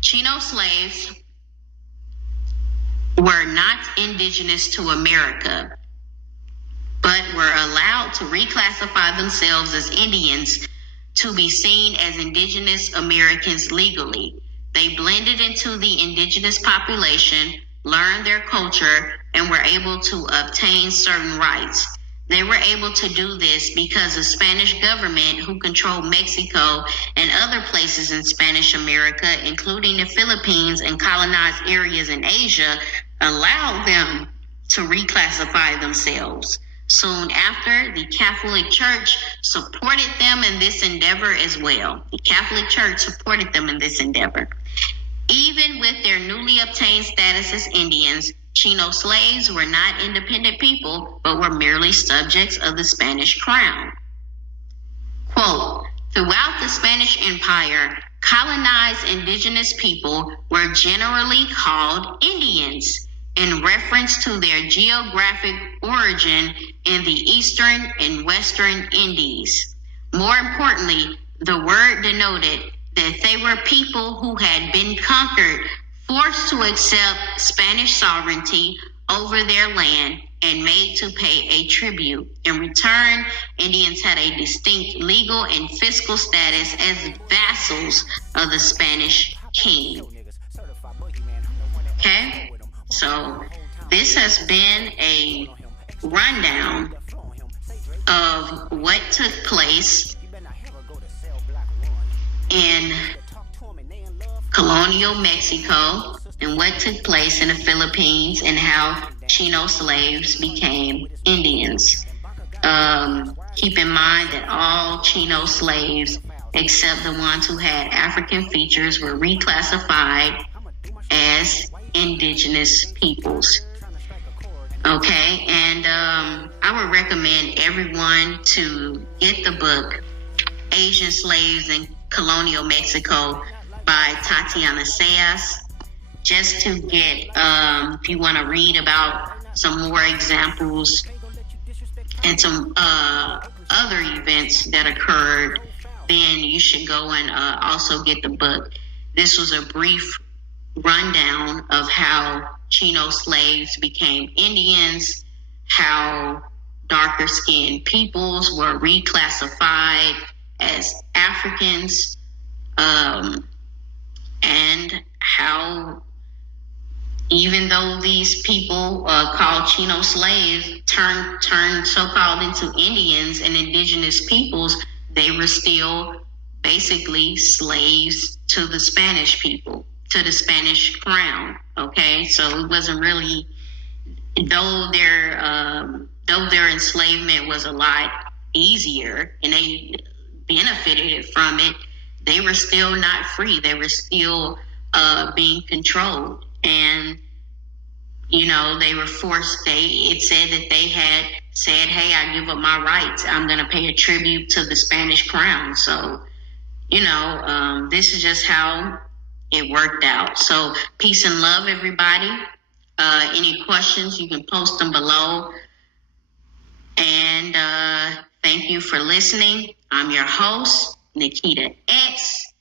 Chino slaves were not indigenous to America, but were allowed to reclassify themselves as Indians to be seen as indigenous Americans legally. They blended into the indigenous population, learned their culture, and were able to obtain certain rights. They were able to do this because the Spanish government, who controlled Mexico and other places in Spanish America, including the Philippines and colonized areas in Asia, allowed them to reclassify themselves. Soon after, the Catholic Church supported them in this endeavor as well. The Catholic Church supported them in this endeavor. Even with their newly obtained status as Indians, Chino slaves were not independent people, but were merely subjects of the Spanish crown. Quote, throughout the Spanish Empire, colonized indigenous people were generally called Indians in reference to their geographic origin in the eastern and western Indies. More importantly, the word denoted that they were people who had been conquered, forced to accept Spanish sovereignty over their land, and made to pay a tribute. In return, Indians had a distinct legal and fiscal status as vassals of the Spanish king. Okay, so this has been a rundown of what took place in colonial Mexico and what took place in the Philippines and how Chino slaves became Indians. Keep in mind that all Chino slaves, except the ones who had African features, were reclassified as indigenous peoples. Okay, and I would recommend everyone to get the book Asian Slaves in Colonial Mexico by Tatiana Sayas, just to get, if you want to read about some more examples and some other events that occurred, then you should go and also get the book. This was a brief rundown of how Chino slaves became Indians, how darker skinned peoples were reclassified as Africans, and how even though these people called Chino slaves turned so-called into Indians and indigenous peoples, they were still basically slaves to the Spanish people, to the Spanish crown. Okay, so it wasn't really, though their enslavement was a lot easier and they benefited from it, they were still not free. They were still being controlled. And, you know, they were forced, it said that they had said, hey, I give up my rights. I'm going to pay a tribute to the Spanish crown. So, you know, this is just how it worked out. So peace and love, everybody. Any questions, you can post them below. And thank you for listening. I'm your host, Nikita X.